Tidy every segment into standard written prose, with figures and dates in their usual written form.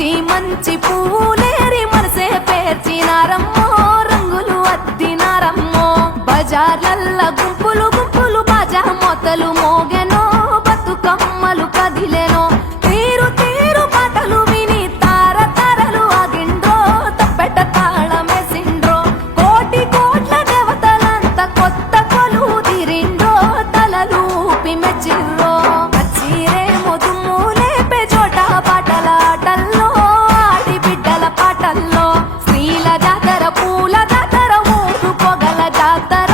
మంచి మంచి పూలేరి మనసే పేర్చినారమ్మో రంగులు అద్దినారమ్మో బజార్లల్ల గుంపులు గుంపులు బాజా మొతలు మోగెనో బతుకమ్మలు కదిలెనో తీరు తీరు పాటలు విని తార తారలు ఆగిండ్రో తప్పెట తాళమేసిండ్రో కోటి కోట్ల దేవతలంతా కొత్త కొలు తీరిండ్రో తలలు ఊపి మెచ్చిర్రో కచ్చిరేమో దుమ్ము లేపే చోట పాటల ఆటల్లో ఆడి బిడ్డల పాటల్లో స్త్రీల జాతర పూల జాతర ఊరు పొగల జాతర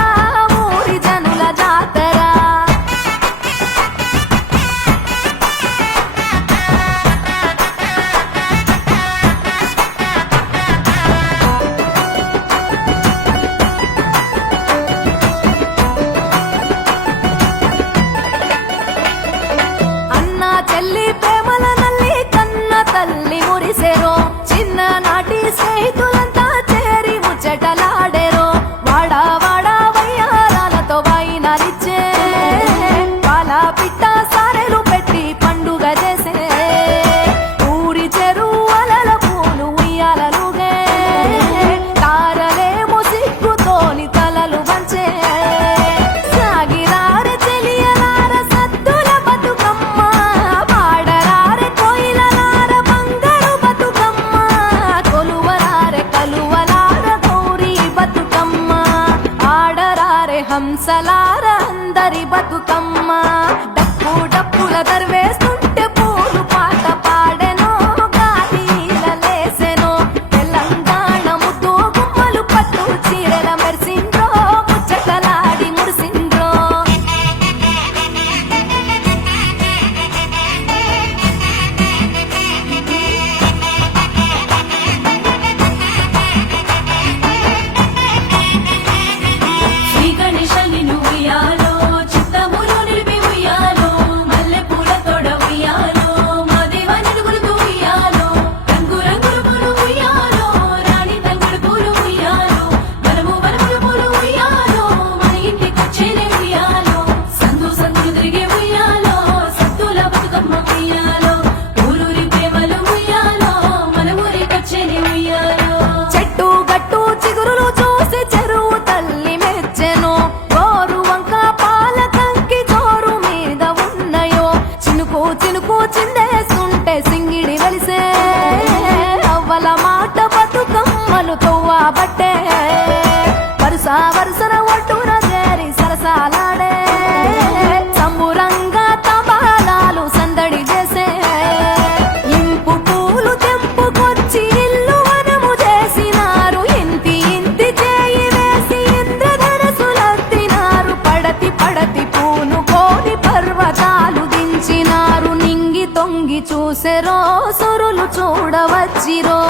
ఊరి జనుల జాతర అన్న చెల్లి ప్రేమల నల్లి కన్న తల్లి మురిసెరో చిన్ననాటి స్నేహితులంతా చేరి ముచ్చటలాడెరో వాడా వాడా వయ్యారాలతో వాయినాలిచ్చే పాల పిట్ట సారెలు పెట్టి పండుగ చేసే ఊరి చెరువలల పూలు ఉయ్యాలలుగే తారలేమో సిగ్గుతోని తలలు వంచే సాగిరారె చెలియలార సద్దుల బతుకమ్మ పాడరారె కోయిలలార బంగారు బతుకమ్మ కొలువరారె కలువలార గౌరీ బతుకమ్మ ఆడరారె హంసలార అందరి బతుకమ్మ డప్పు డప్పుల దర్వేస్తుంటే పూలు పాట పాడెనో గాలిలలేసెనో తెలంగాణ ముద్దు గుమ్మలు పట్టు చీరల మెరిసిండ్రో ముచ్చటలాడి మురిసిండ్రో శ్రీ గణేశని ఉయ్యాలో చిత్తములు నిలిపి ఉయ్యాలో మల్లె పూల తోడ ఉయ్యాలో మా దేవ నిలుగులు ఉయ్యాలో రంగు రంగుల పూలు ఉయ్యాలో రాణి తంగుడు పూలు ఉయ్యాలో వనము వనముల పూలు ఉయ్యాలో మన ఇంటికొచ్చేనే ఉయ్యాలో సందు సందులు తిరిగే ఉయ్యాలో సత్తుల బతుకమ్మ ఉయ్యాలో ఊరూరి ప్రేమలు ఉయ్యాలో మన ఊరికొచ్చేనే ఉయ్యాలో చెట్టు గట్టు చిగురులు చూసి చెరువు తల్లి మెచ్చెను గోరు వంక పాల కంకి జోరు మీద ఉన్నయో చినుకు చినుకు చిందేస్తుంటే సింగిడి వెలిసే అవ్వల మాట బతుకమ్మలు తవ్వబట్టే వరుస వరుసన ఒట్టున చేరి సరసాలాడే సంబురంగా తబాలాలు సందడి చేసే ఇంపు పూలు తెంపుకొచ్చి ఇల్లు వనము చేసినారు ఇంతి ఇంతి చేయి వేసి ఇంద్రధనసులత్తినారు పడతి పడతి పూను కోని పర్వతాలు దించినారు నింగి తొంగి చూసెరో సురులు చూడవచ్చిరో